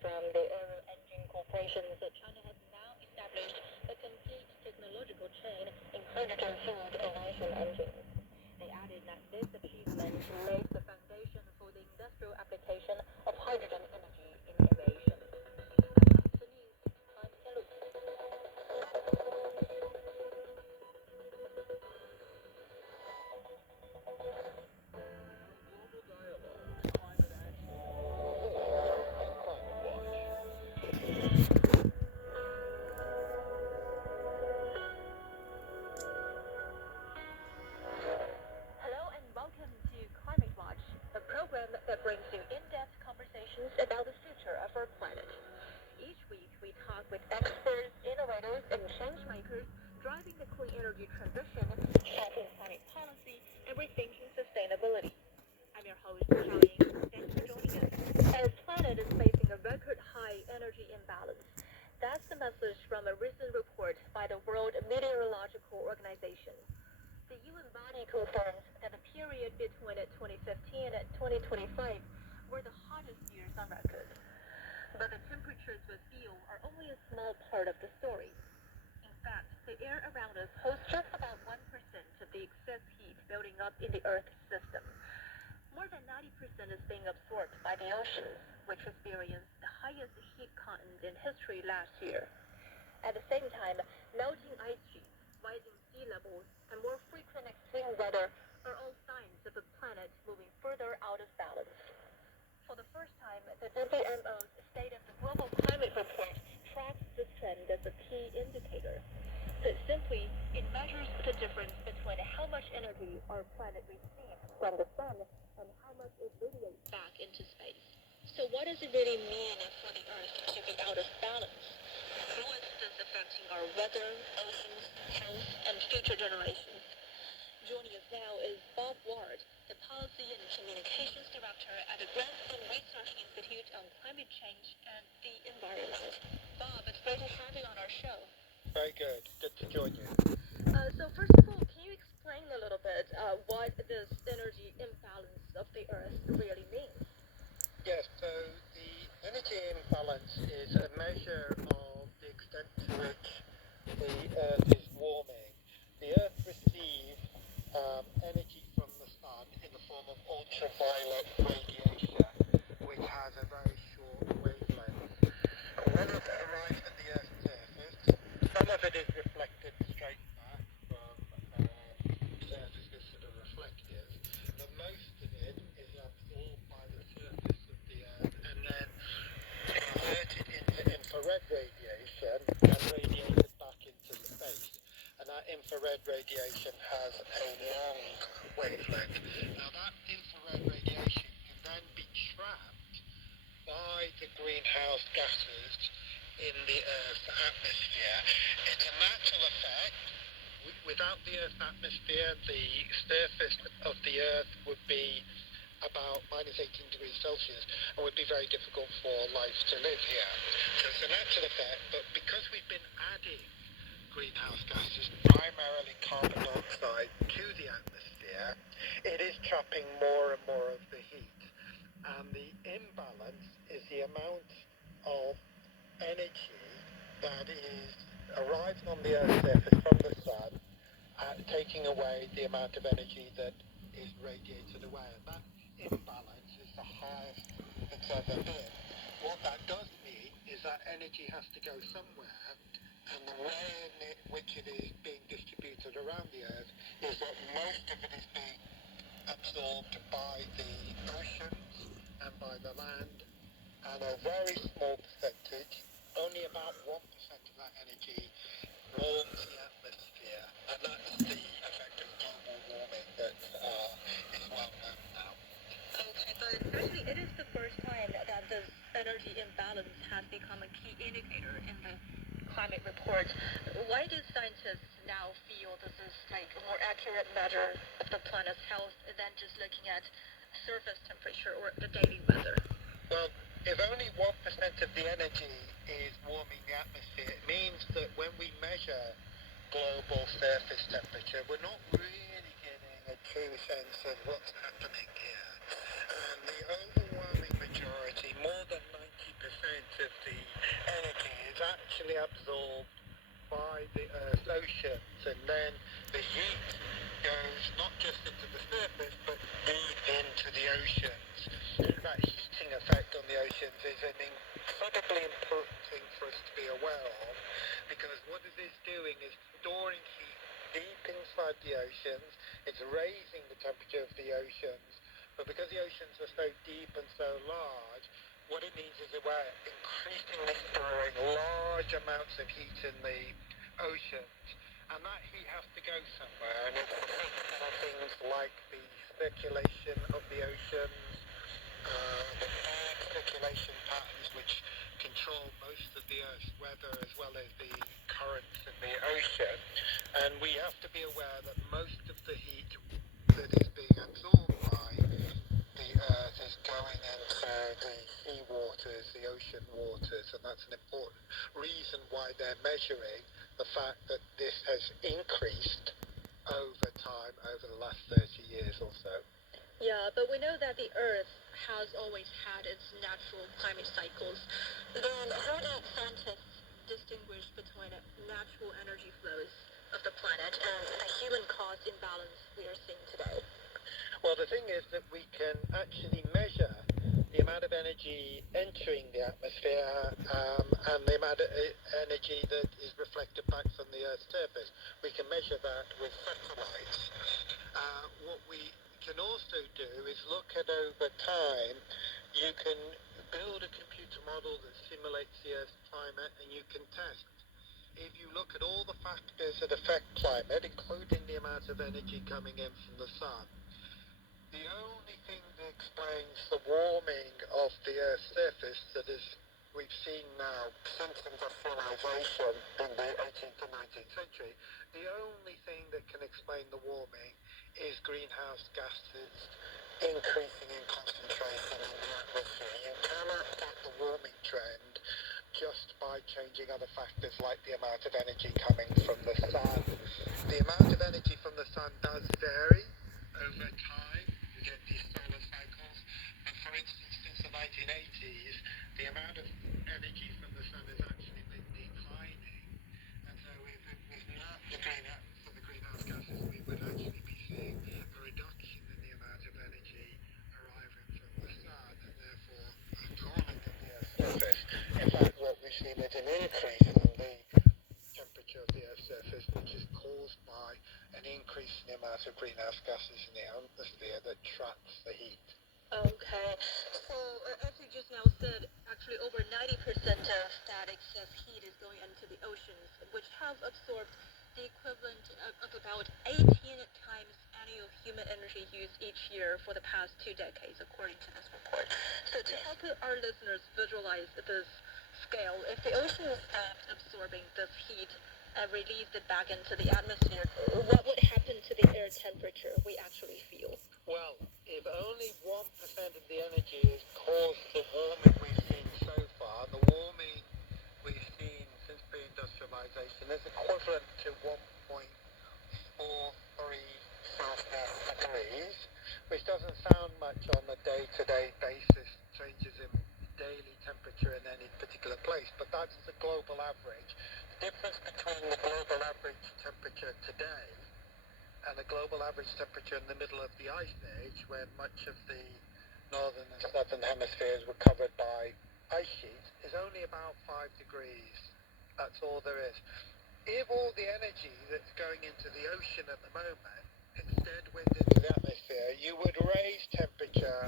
from the aero engine corporations, China has now established a complete technological chain in hydrogen-fueled aviation engines. They added that this achievement lays the foundation for the industrial application of hydrogen energy in aviation. That's the news. I'm Hello. Hello and welcome to Climate Watch, a program that brings you in-depth conversations about the future of our planet. Each week we talk with experts, innovators, and change makers driving the clean energy transition, shaping climate policy, and rethinking sustainability. I'm your host, Xiaoying. Thanks for joining us. Our planet is facing a record high energy imbalance. That's the message from a recent report by the World Meteorological Organization. The UN body confirms that the period between 2015 and 2025 were the hottest years on record. But the temperatures we feel are only a small part of the story. In fact, the air around us holds just about 1% of the excess heat building up in the Earth's system. More than 90% is being absorbed by the oceans, which experienced the highest heat content in history last year. At the same time, melting ice sheets, rising sea levels, and more frequent extreme weather are all signs of the planet moving further out of balance. For the first time, the WMO's State of the Global Climate Report tracks this trend as a key indicator. Put simply, it measures the difference between how much energy our planet receives from the sun and how much it radiates back into space. So what does it really mean for the Earth to be out of balance? How is this affecting our weather, oceans, health, and future generations? Joining us now is Bob Ward, the Policy and Communications Director at the Grantham Research Institute on Climate Change and the Environment. Bob, it's great to have you on our show. Very good. Good to join you. So first of all, can you explain a little bit what this energy imbalance of the Earth really means? Yes, so the energy imbalance is a measure of the extent to which the Earth is warming. The Earth receives energy from the sun in the form of ultraviolet radiation, which has a very short wavelength. When it arrives at the Earth's surface, some of it is reflected straight back from surfaces that are reflective, but most of it is absorbed by the surface of the Earth and then converted into infrared radiation and radiated back into space. And that infrared radiation has a long wavelength. Now that infrared radiation can then be trapped by the greenhouse gases in the Earth's atmosphere. It's a natural effect. Without the Earth's atmosphere, the surface of the Earth would be about minus 18 degrees Celsius and would be very difficult for life to live here. So it's a natural effect, but because we've been adding greenhouse gases, primarily carbon dioxide, to the atmosphere, it is trapping more and more of the heat. And the imbalance is the amount of energy that is arriving on the Earth's surface from the sun, taking away the amount of energy that is radiated away. And that imbalance is the highest it's ever been. What that does mean is that energy has to go somewhere, and the way in which it is being distributed around the Earth is that most of it is being absorbed by the oceans and by the land, and a very small percentage, only about 1% of that energy, warms the atmosphere, and that's the effect of global warming that is well known now. Okay, but actually it is the first time that this energy imbalance has become a key indicator in the climate report. Why do scientists now feel this is like a more accurate measure of the planet's health than just looking at surface temperature or the daily weather? Well, if only 1% of the energy is warming the atmosphere, it means that when we measure global surface temperature, we're not really getting a true sense of what's happening here. And the overwhelming majority, more than 90% actually absorbed by the Earth's oceans, and then the heat goes not just into the surface but deep into the oceans. That heating effect on the oceans is an incredibly important thing for us to be aware of, because what it is doing is storing heat deep inside the oceans. It's raising the temperature of the oceans, but because the oceans are so deep and so large, what it means is that we're increasingly storing large amounts of heat in the oceans, and that heat has to go somewhere, and it's affecting things like the circulation of the oceans, the air circulation patterns which control most of the Earth's weather, as well as the currents in the ocean. And we have to be aware that most of the heat that is being absorbed by the Earth is going into the sea waters, the ocean waters, and that's an important reason why they're measuring the fact that this has increased over time, over the last 30 years or so. Yeah, but we know that the Earth has always had its natural climate cycles. Then how do scientists distinguish between natural energy flows of the planet and the human-caused imbalance we are seeing today? Well, the thing is that we can actually measure the amount of energy entering the atmosphere and the amount of energy that is reflected back from the Earth's surface. We can measure that with satellites. What we can also do is look at over time. You can build a computer model that simulates the Earth's climate, and you can test. If you look at all the factors that affect climate, including the amount of energy coming in from the sun, the only thing that explains the warming of the Earth's surface that is we've seen now since industrialization in the 18th and 19th century, the only thing that can explain the warming is greenhouse gases increasing in concentration in the atmosphere. You cannot stop the warming trend just by changing other factors like the amount of energy coming from the sun. The amount of energy from the sun does vary over time. You get these solar cycles. But for instance, since the 1980s, the amount of energy from the sun has actually been declining. And so if it was not for the greenhouse gases, we would actually be seeing a reduction in the amount of energy arriving from the sun, and therefore a cooling of the Earth's surface. In fact, what we've seen is an increase in the temperature of the Earth's surface, which is caused by an increase in the amount of greenhouse gases in the atmosphere that traps the heat. Okay, so as you just now said, actually over 90% of that excess heat is going into the oceans, which have absorbed the equivalent of about 18 times annual human energy use each year for the past 2 decades, according to this report. So to help our listeners visualize this scale, if the ocean stopped absorbing this heat and released it back into the atmosphere, what would happen to the air temperature we actually feel? Well, if only 1% of the energy has caused the warming we've seen so far, the warming we've seen since pre-industrialization is equivalent to 1.43 Celsius degrees, which doesn't sound much on a day-to-day basis, changes in daily temperature in any particular place, but that's the global average. The difference between the global average temperature today and the global average temperature in the middle of the Ice Age, where much of the northern and southern hemispheres were covered by ice sheets, is only about 5 degrees. That's all there is. If all the energy that's going into the ocean at the moment instead went into the atmosphere, you would raise temperature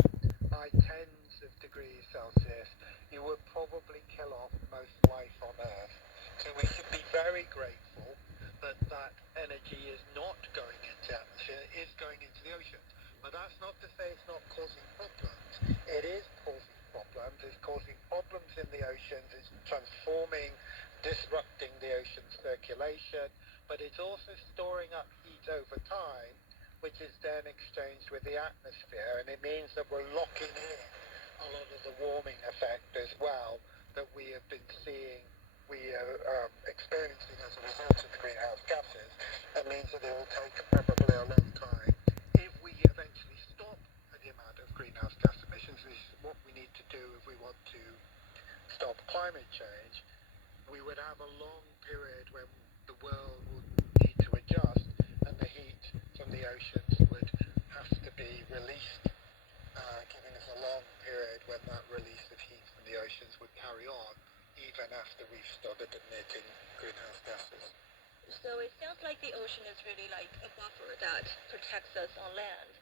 by tens of degrees Celsius. You would probably kill off most life on Earth. So we should be very grateful that that energy is not going into the atmosphere, it is going into the oceans. But that's not to say it's not causing problems. It is causing problems. It's causing problems in the oceans. It's transforming, disrupting the ocean circulation. But it's also storing up heat over time, which is then exchanged with the atmosphere. And it means that we're locking in a lot of the warming effect as well that we have been seeing, we are experiencing as a result of the greenhouse gases. That means that it will take probably a long time. If we eventually stop the amount of greenhouse gas emissions, which is what we need to do if we want to stop climate change, we would have a long period when the world would need to adjust and the heat from the oceans would have to be released, giving us a long period when that release of heat from the oceans would carry on even after we've started emitting greenhouse gases. So it sounds like the ocean is really like a buffer that protects us on land.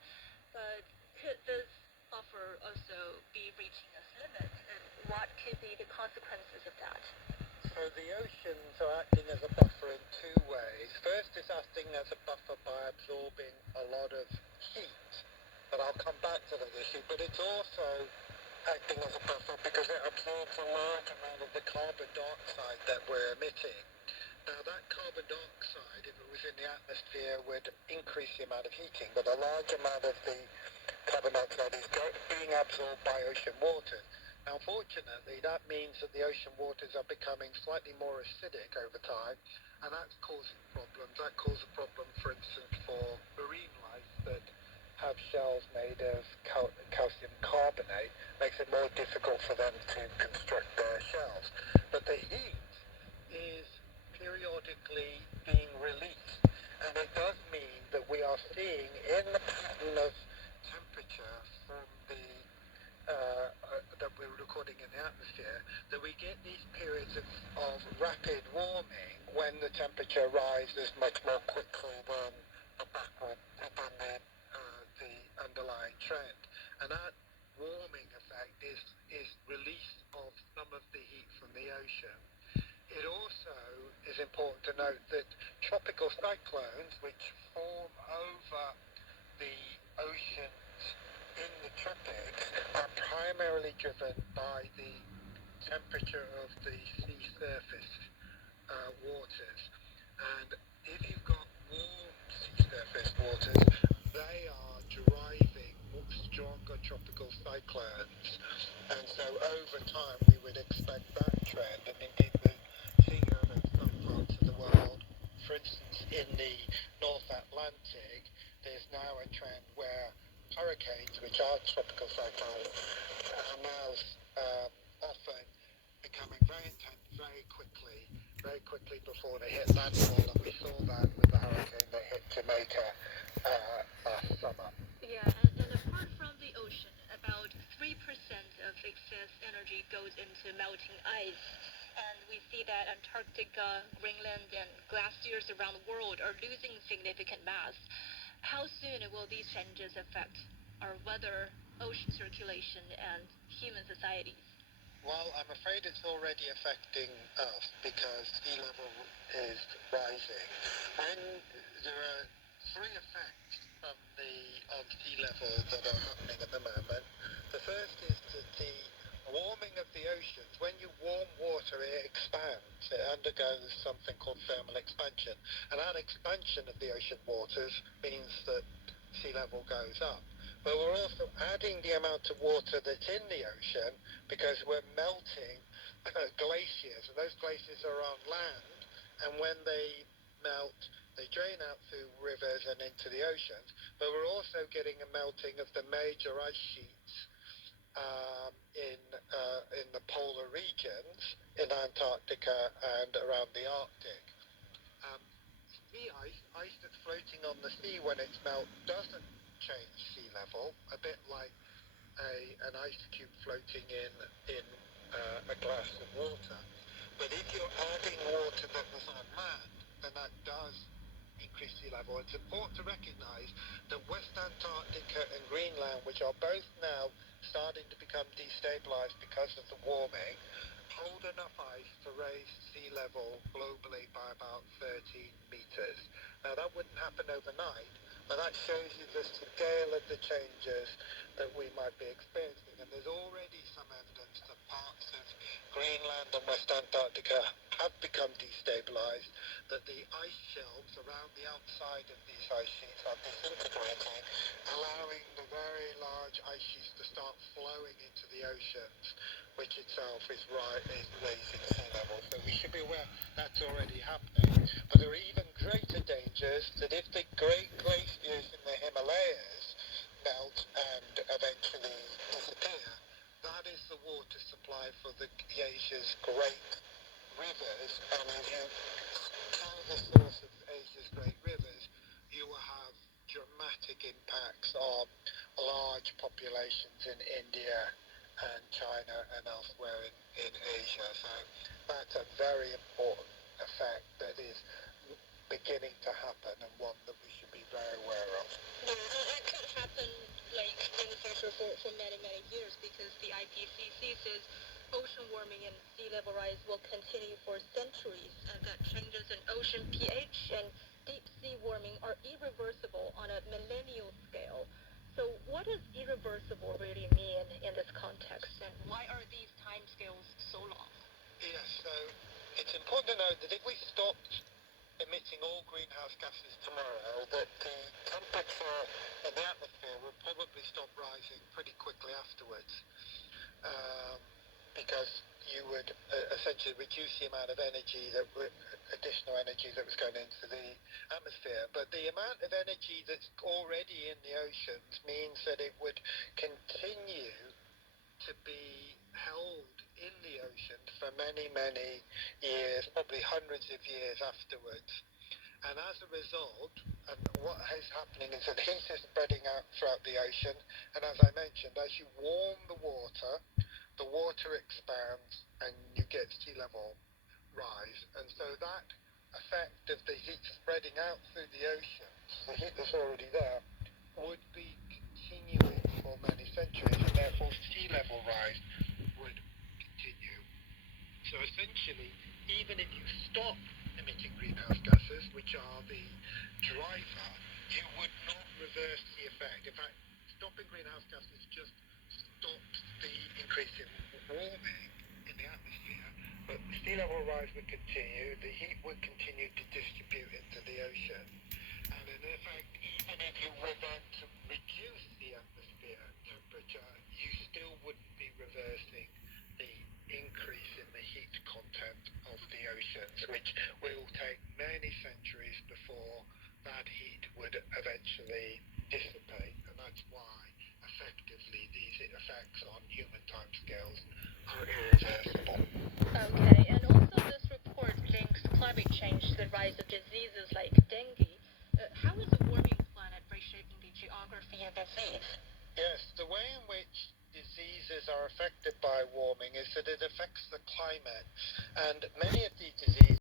But could this buffer also be reaching its limit? And what could be the consequences of that? So the oceans are acting as a buffer in two ways. First, it's acting as a buffer by absorbing a lot of heat. But I'll come back to that issue. But it's also acting as a buffer because it absorbs a large amount of the carbon dioxide that we're emitting. Now that carbon dioxide, if it was in the atmosphere, would increase the amount of heating, but a large amount of the carbon dioxide is being absorbed by ocean waters. Now unfortunately, that means that the ocean waters are becoming slightly more acidic over time, and that's causing problems. That causes a problem, for instance, for marine life that have shells made of calcium carbonate, makes it more difficult for them to construct their shells. But the heat is periodically being released, and it does mean that we are seeing in the pattern of temperature from the that we're recording in the atmosphere, that we get these periods of rapid warming when the temperature rises much more quickly than the underlying trend, and that warming effect is release of some of the heat from the ocean. It also is important to note that tropical cyclones, which form over the oceans in the tropics, are primarily driven by the temperature of the sea surface waters. And if you've got warm sea surface waters, they are driving stronger tropical cyclones. And so over time we would expect that trend, and indeed we're seeing that in some parts of the world. For instance, in the North Atlantic, there's now a trend where hurricanes, which are tropical cyclones, are now often becoming very intense very quickly before they hit landfall, and we saw that with the hurricane that hit Jamaica last summer. Yeah, and apart from the ocean, about 3% of excess energy goes into melting ice. And we see that Antarctica, Greenland, and glaciers around the world are losing significant mass. How soon will these changes affect our weather, ocean circulation, and human societies? Well, I'm afraid it's already affecting us because sea level is rising. And there are three effects on sea level that are happening at the moment. The first is that the warming of the oceans, when you warm water, it expands. It undergoes something called thermal expansion. And that expansion of the ocean waters means that sea level goes up. But we're also adding the amount of water that's in the ocean because we're melting glaciers, and those glaciers are on land, and when they melt, they drain out through rivers and into the oceans. But we're also getting a melting of the major ice sheets in the polar regions, in Antarctica and around the Arctic. Um, Sea ice that's floating on the sea when it's melt doesn't change sea level, a bit like an ice cube floating in a glass of water. But if you're adding water that was on land, then that does increase sea level. It's important to recognize that West Antarctica and Greenland, which are both now starting to become destabilized because of the warming, hold enough ice to raise sea level globally by about 13 meters. Now that wouldn't happen overnight, but that shows you the scale of the changes that we might be experiencing. And there's already some evidence that parts of Greenland and West Antarctica have become destabilized, that the ice shelves around the outside of these ice sheets are disintegrating, allowing the very large ice sheets to start flowing into the oceans, which itself is raising sea level. So we should be aware that's already happening. But there are even greater dangers that if the great glaciers in the Himalayas melt and eventually disappear, that is the water supply for the Asia's great rivers, and if you kill the source of Asia's great rivers, you will have dramatic impacts on large populations in India and China and elsewhere in Asia. So that's a very important effect that is beginning to happen, and one that we should be very aware of. Yeah, and it could happen like in the future for many, many years, because the IPCC says ocean warming and sea level rise will continue for centuries, and that changes in ocean pH and deep sea warming are irreversible on a millennial scale. So what does irreversible really mean in this context, and why are these timescales so long? Yes, so it's important to note that if we stopped emitting all greenhouse gases tomorrow, that the temperature in the atmosphere will probably stop rising pretty quickly afterwards, because you would essentially reduce the amount of additional energy that was going into the atmosphere. But the amount of energy that's already in the oceans means that it would continue to be held in the oceans for many, many years, probably hundreds of years afterwards. And as a result, and what is happening is that heat is spreading out throughout the ocean, and as I mentioned, as you warm the water expands and you get sea level rise. And so that effect of the heat spreading out through the ocean, the heat that's already there, would be continuing for many centuries, and therefore sea level rise would continue. So essentially, even if you stop emitting greenhouse gases, which are the driver, you would not reverse the effect. In fact, stopping greenhouse gases just stops the increase in warming in the atmosphere, but sea level rise would continue, the heat would continue to distribute into the ocean, and in effect, even if you were then to reduce the atmosphere temperature, you still wouldn't be reversing the increase in the heat content of the oceans, which will take many centuries before that heat would eventually dissipate, and that's why effectively these effects on human timescales are irreversible. Okay, and also this report links climate change to the rise of diseases like dengue. How is a warming planet reshaping the geography of disease? Yes, the way in which diseases are affected by warming is that it affects the climate, and many of these diseases